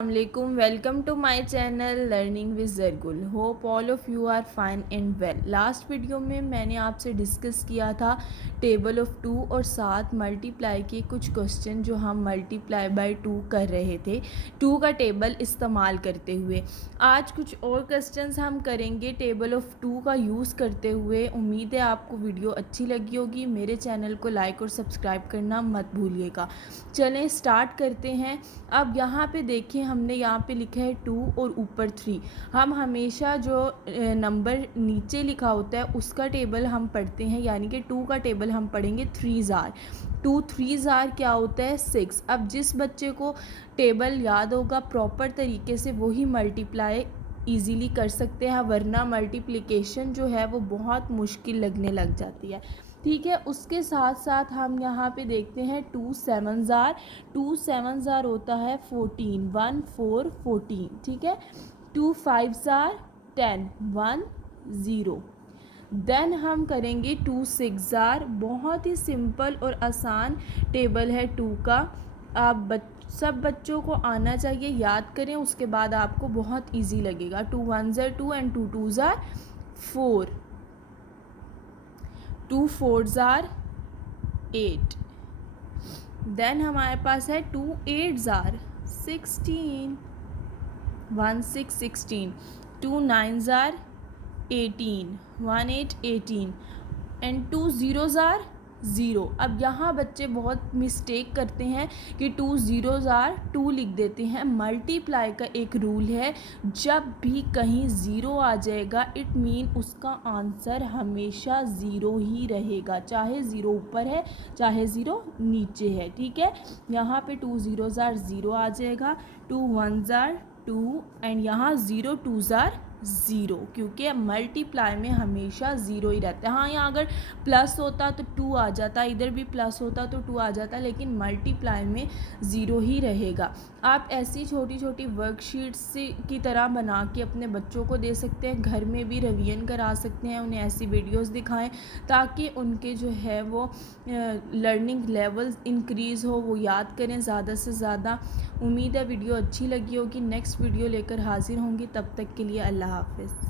Assalamualaikum. Welcome to my channel Learning with Zergul. Hope all of you are fine and well. Last video में मैंने आपसे discuss किया था table of 2 और साथ मल्टीप्लाई के कुछ क्वेश्चन जो हम मल्टीप्लाई बाय 2 कर रहे थे 2 का टेबल इस्तेमाल करते हुए। आज कुछ और क्वेश्चंस हम करेंगे टेबल ऑफ 2 का यूज़ करते हुए। उम्मीद है आपको वीडियो अच्छी लगी होगी। मेरे चैनल को लाइक और सब्सक्राइब करना मत भूलिएगा। चलें स्टार्ट करते हैं। अब यहाँ पे देखिए हमने यहाँ पे लिखा है 2 और ऊपर 3। हम हमेशा जो नंबर नीचे लिखा होता है उसका टेबल हम पढ़ते हैं, यानी कि 2 का टेबल हम पढ़ेंगे 3 जार। 2 3 जार क्या होता है 6। अब जिस बच्चे को टेबल याद होगा प्रॉपर तरीके से वही मल्टीप्लाई ईज़िली कर सकते हैं, वरना मल्टीप्लिकेशन जो है वो बहुत मुश्किल लगने लग जाती है। ठीक है, उसके साथ साथ हम यहाँ पे देखते हैं 2 7 जार। 2 7 जार होता है 14 1 4 14। ठीक है, 2 5 जार 10 1 0। देन हम करेंगे 2 6 जार। बहुत ही सिंपल और आसान टेबल है 2 का। आप सब बच्चों को आना चाहिए, याद करें, उसके बाद आपको बहुत इजी लगेगा। 2 1 जार 2 एंड 2 2 जार 4। 2 4 जार 8। देन हमारे पास है 2 8 जार 16 1 6 16। 2 9 jar 18 1 8 18 and 2 0 jar 0। अब यहाँ बच्चे बहुत मिस्टेक करते हैं कि 2 0 जार 2 लिख देते हैं। मल्टीप्लाई का एक रूल है, जब भी कहीं ज़ीरो आ जाएगा इट मीन उसका आंसर हमेशा ज़ीरो ही रहेगा, चाहे ज़ीरो ऊपर है चाहे ज़ीरो नीचे है। ठीक है, यहाँ पे 2 0 जार 0 आ जाएगा, 2 1 जार 2 एंड यहाँ 0 2 जार 0, क्योंकि मल्टीप्लाई में हमेशा ज़ीरो ही रहता है। हाँ, यहाँ अगर प्लस होता तो 2 आ जाता, इधर भी प्लस होता तो 2 आ जाता, लेकिन मल्टीप्लाई में ज़ीरो ही रहेगा। आप ऐसी छोटी छोटी वर्कशीट्स की तरह बना के अपने बच्चों को दे सकते हैं, घर में भी रिवीजन करा सकते हैं, उन्हें ऐसी वीडियोस दिखाएं ताकि उनके जो है वो लर्निंग लेवल इंक्रीज़ हो, वो याद करें ज़्यादा से ज़्यादा। उम्मीद है वीडियो अच्छी लगी होगी। नेक्स्ट वीडियो लेकर हाजिर होंगी, तब तक के लिए अल्लाह हाफ़िज़।